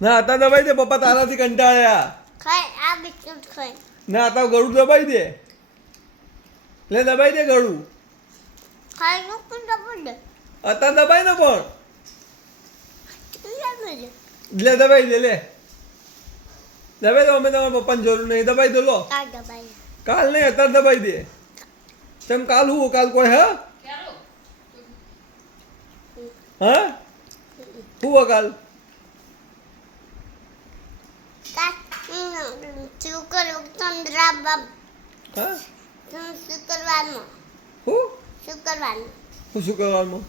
ના હતા દબાઈ દે પપ્પા તારાથી કંટાળ્યા. ના હતા ગળું દબાઈ દે. લે દબાઈ દે ગળું. હતા દબાઈ ને પણ. લે દબાઈ દે લે. દબાઈ દો અમે તમારા પપ્પાની જરૂર નહીં દબાઈ દો લો. કાલ નહીં અત્યારે દબાઈ દે. તેમ કાલ હું કાલ કોઈ હા હા હું કાલ શુક્રવારમાં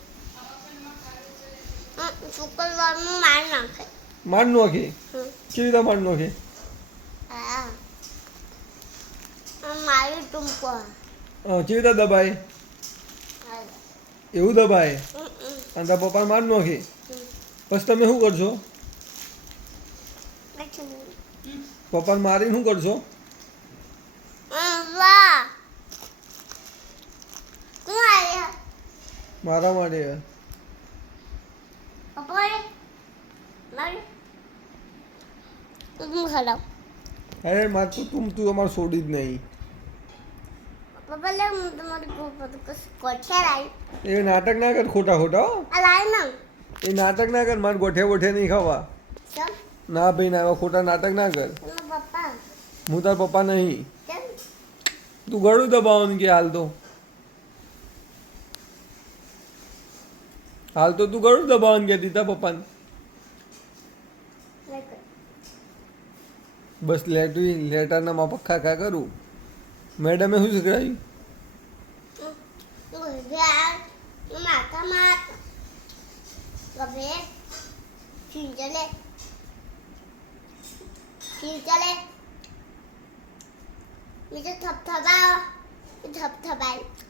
માર નાખે કેવી રીતે માર નાખે કેવી રીતે દબાય એવું દબાય અને તારા પપ્પા માર નાખે પછી તમે શું કરશો પપ્પાને મારીને શું કરશો મારા માટે અરે માર તું અમારે છોડી જ નહીં એ નાટક ના કર ખોટા ખોટા એ નાટક ના કર મારે ગોઠે ગોઠે નહીં ખાવા ના ભાઈ ના એવા ખોટા નાટક ના કર હું તાર પપ્પા નહીં તું ગળું દબાવવાનું કે હાલ તો તું ગળું દબાવવાનું કે દીધા પપ્પાને બસ લેટરના માં પક્કા ખા કરું મેડમે શું શીખડાયું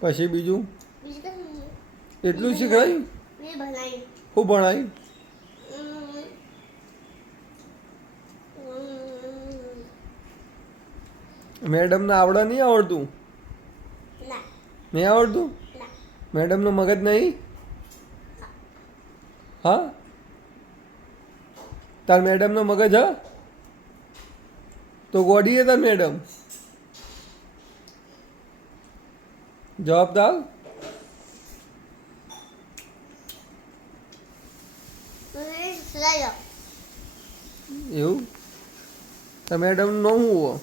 પછી બીજું એટલું શીખડાયું શું ભણાયું મેડમને આવડે નહીં આવડતું નહીં આવડતું મેડમનું મગજ નહીં હા તાર મેડમનો મગજ હા તો ગોડી હે તાર મેડમ જવાબદાર એવું તાર મેડમનું નામ શું હો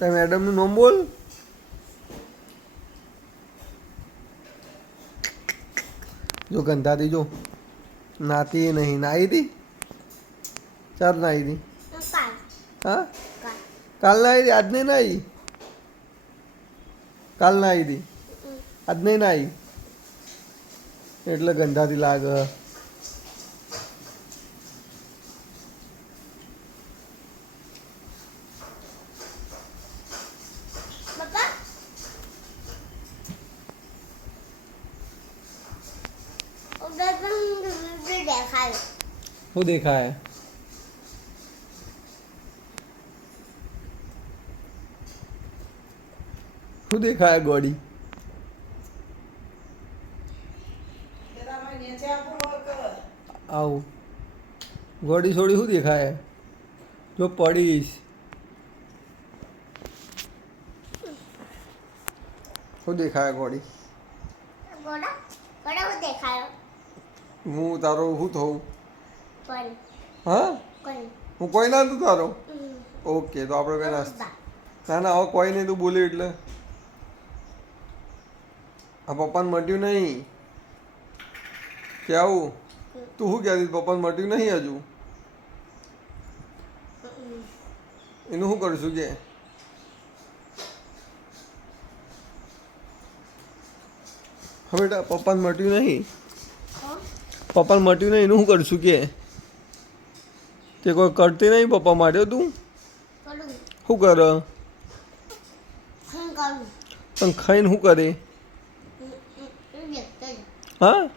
તાર મેડમનું નામ બોલ જો ગંધાતી જો નાતી એ નહીં નાઈ હતી ચાર નાઈ હતી હા કાલ નાઈ હતી આજ નહીં નાઈ કાલ નાઈ હતી આજ નહીં નાઈ એટલે ગંધાતી લાગે શું દેખાય શું દેખાય ગોડી આવું ગોડી છોડી શું દેખાય જો પડીશ શું દેખાય ગોડી હું તારો શું થવું હા હું કોઈ ના તું તારો ઓકે તો આપણે બે ના ના હવે કોઈ નહીં તું બોલી એટલે આ પપ્પાને મટ્યું નહીં કે આવું તું શું કહેતી પપ્પાને મટ્યું નહીં હજુ એનું શું કરશું કે હવે બેટા પપ્પાને મટ્યું નહીં પપ્પાને મટ્યું નહીં એનું શું કરશું કે તે કોઈ કરતી નહીં પપ્પા માર્યો તું શું કર પણ ખાઈને શું કરે હા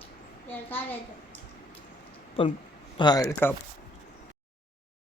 પણ હા કાપ